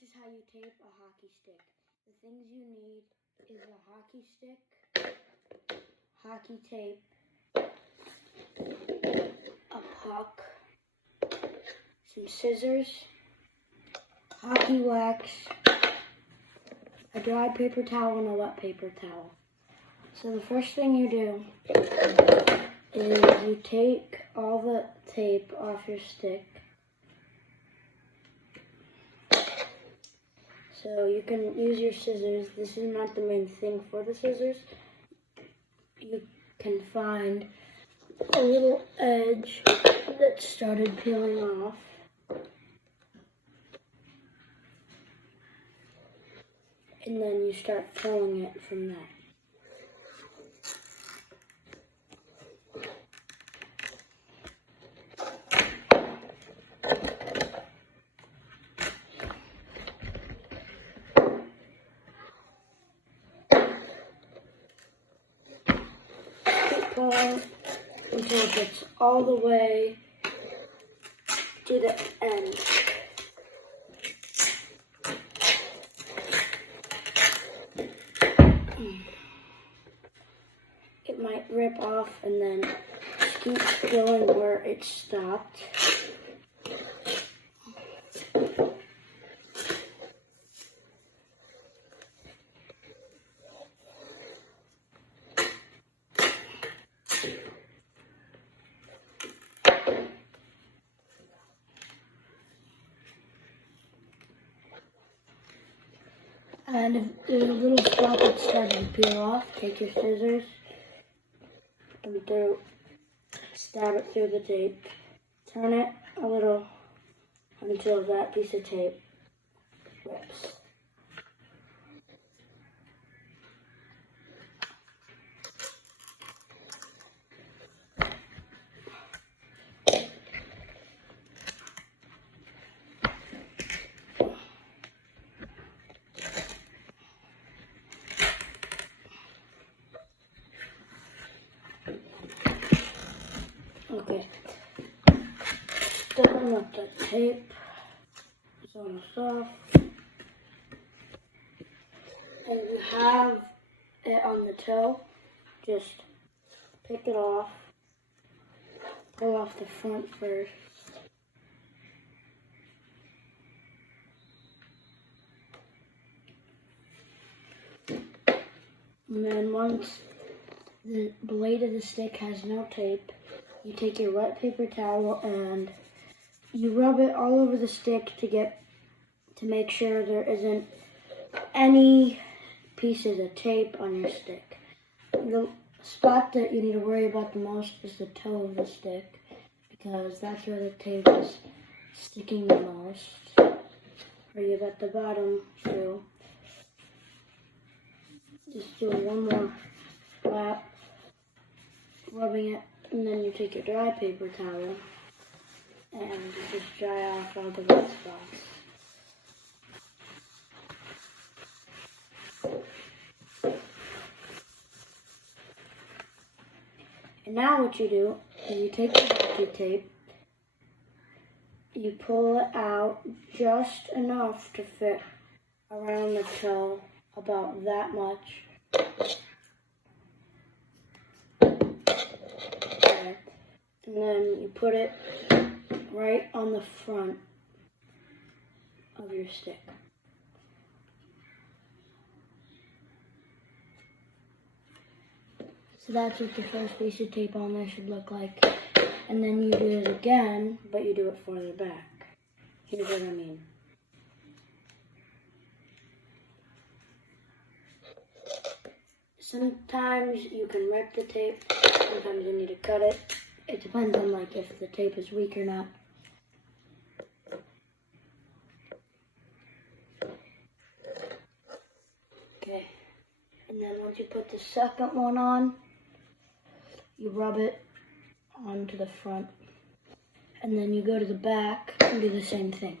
this is how you tape a hockey stick. The things you need is a hockey stick, hockey tape, a puck, some scissors, hockey wax, a dry paper towel, and a wet paper towel. So the first thing you do is you take all the tape off your stick. So you can use your scissors. This is not the main thing for the scissors. You can find a little edge that started peeling off. And then you start pulling it from that. Pulling until it gets all the way to the end. It might rip off and then just keep going where it stopped. And if there's a little spot that's starting to peel off, take your scissors and stab it through the tape. Turn it a little until that piece of tape rips. Okay, done with the tape. It's almost off. And you have it on the toe. Just pick it off. Pull off the front first. And then once the blade of the stick has no tape, you take your wet paper towel and you rub it all over the stick to make sure there isn't any pieces of tape on your stick. The spot that you need to worry about the most is the toe of the stick, because that's where the tape is sticking the most. Or you got the bottom too. Just do one more lap, rubbing it, and then you take your dry paper towel and you just dry off all the wet spots. And now what you do is you take the hockey tape, you pull it out just enough to fit around the toe, about that much. Okay. And then you put it right on the front of your stick. So that's what the first piece of tape on there should look like. And then you do it again, but you do it further back. Here's what I mean. Sometimes you can rip the tape, sometimes you need to cut it. It depends on if the tape is weak or not. Okay, and then once you put the second one on, you rub it onto the front, and then you go to the back and do the same thing.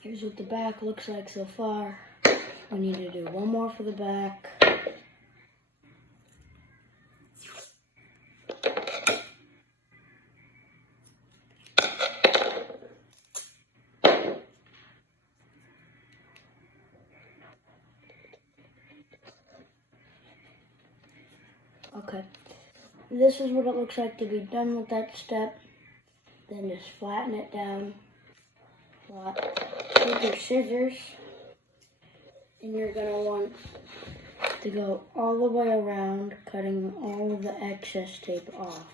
Here's what the back looks like so far. We need to do one more for the back. Okay, this is what it looks like to be done with that step. Then just flatten it down. Take your scissors, and you're going to want to go all the way around, cutting all of the excess tape off.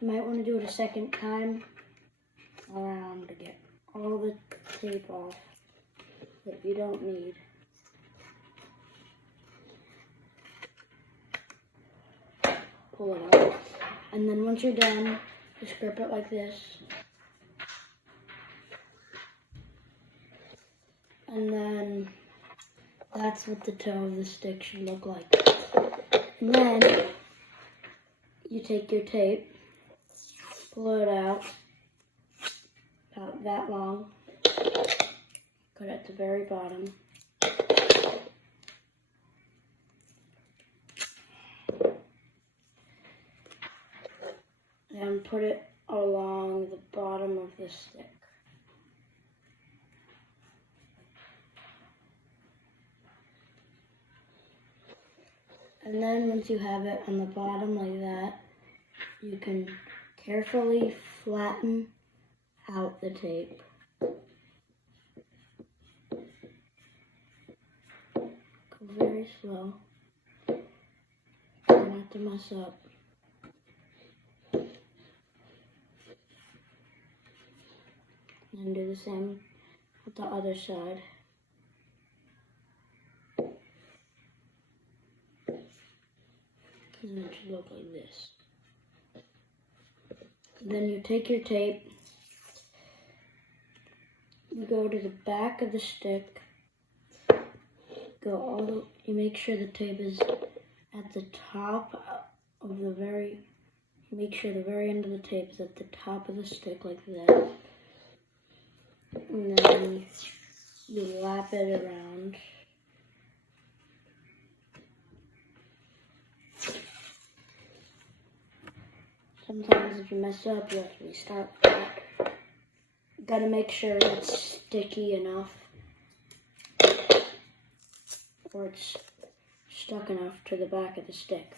You might want to do it a second time around to get all the tape off that you don't need. Pull it out. And then once you're done, just grip it like this. And then that's what the toe of the stick should look like. And then you take your tape, pull it out, about that long, cut at the very bottom. And put it along the bottom of the stick. And then once you have it on the bottom like that, you can carefully flatten out the tape. Go very slow. Try not to mess up. And do the same with the other side. And it should look like this. And then you take your tape, you go to the back of the stick, you make sure the tape is at the top of the make sure the very end of the tape is at the top of the stick like that. And then you lap it around. Sometimes if you mess up, you have to restart back. You gotta make sure it's sticky enough, or it's stuck enough to the back of the stick.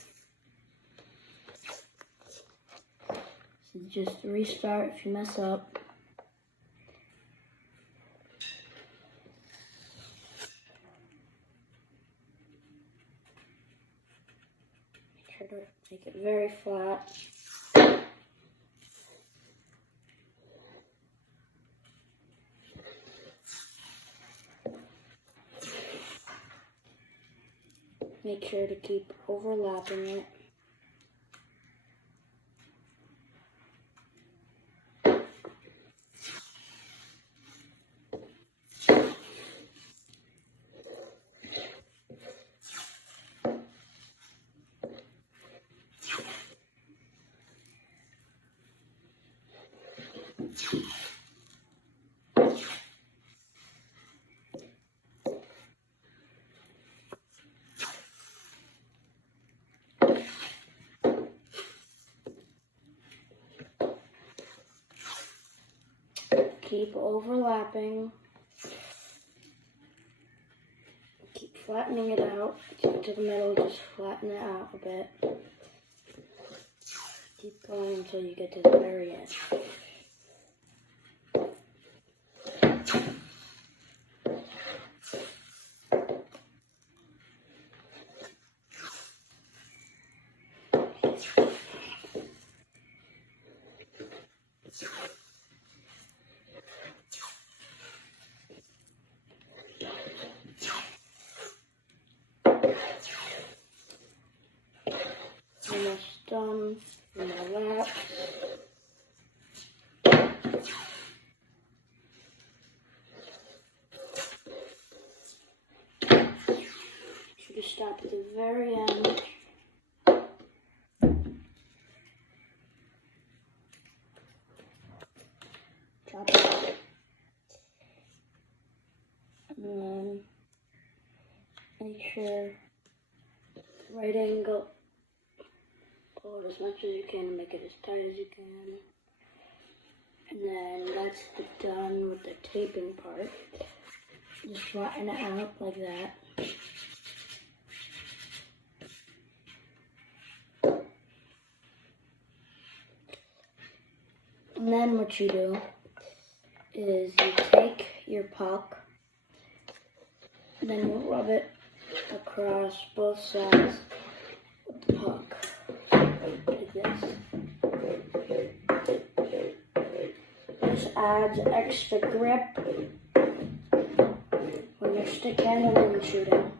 So just restart if you mess up. Make sure to make it very flat. Make sure to keep overlapping it. Keep overlapping. Keep flattening it out. Get to the middle, just flatten it out a bit. Keep going until you get to the very end. Almost done. In my lap. Should have stopped to the very end. Chop it. And then make sure right angle. Pull it as much as you can and make it as tight as you can. And then that's done with the taping part. Just flatten it out like that. And then what you do is you take your puck, and then you rub it across both sides with the puck, like this. This adds extra grip when you're stick handling and shooting.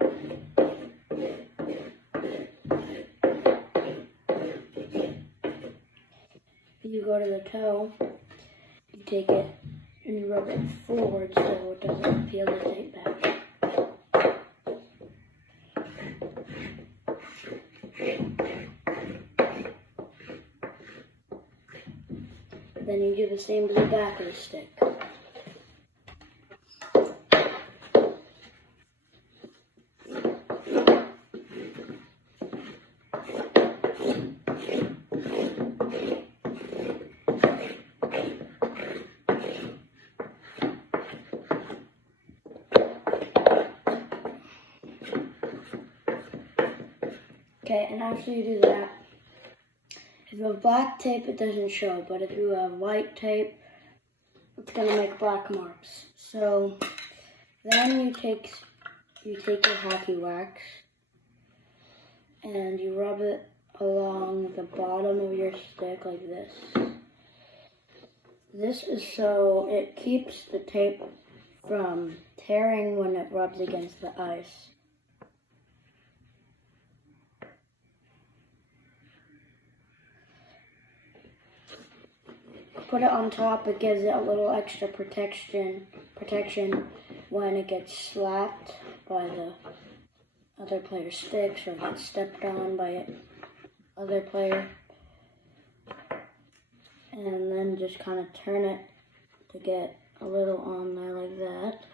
You go to the toe, you take it and you rub it forward so it doesn't peel the tape back. Then you do the same to the back of the stick. Okay, and after you do that, if you have black tape, it doesn't show, but if you have white tape, it's gonna make black marks. So then you take your hockey wax and you rub it along the bottom of your stick like this. This is so it keeps the tape from tearing when it rubs against the ice. Put it on top, it gives it a little extra protection when it gets slapped by the other player's sticks or gets stepped on by other player. And then just kind of turn it to get a little on there like that.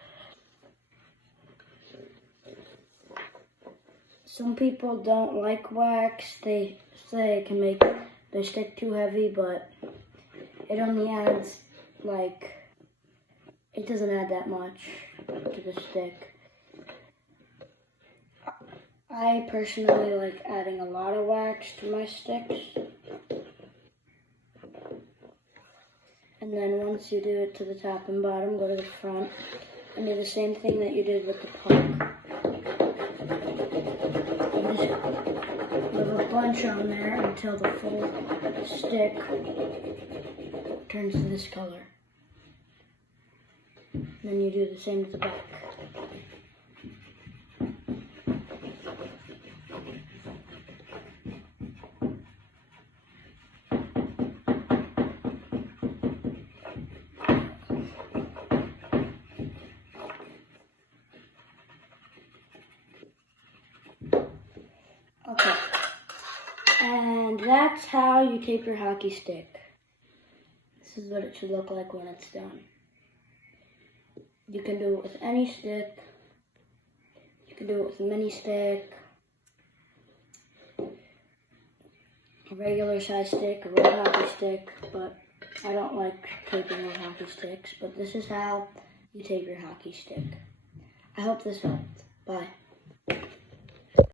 Some people don't like wax. They say it can make their stick too heavy, but it only adds, it doesn't add that much to the stick. I personally like adding a lot of wax to my sticks. And then once you do it to the top and bottom, go to the front and do the same thing that you did with the puck. Leave a bunch on there until the full stick turns to this color. Then you do the same with the back. Okay, and that's how you tape your hockey stick. This is what it should look like when it's done. You can do it with any stick. You can do it with a mini stick, a regular size stick, a real hockey stick, but I don't like taping with hockey sticks, but this is how you tape your hockey stick. I hope this helped. Bye.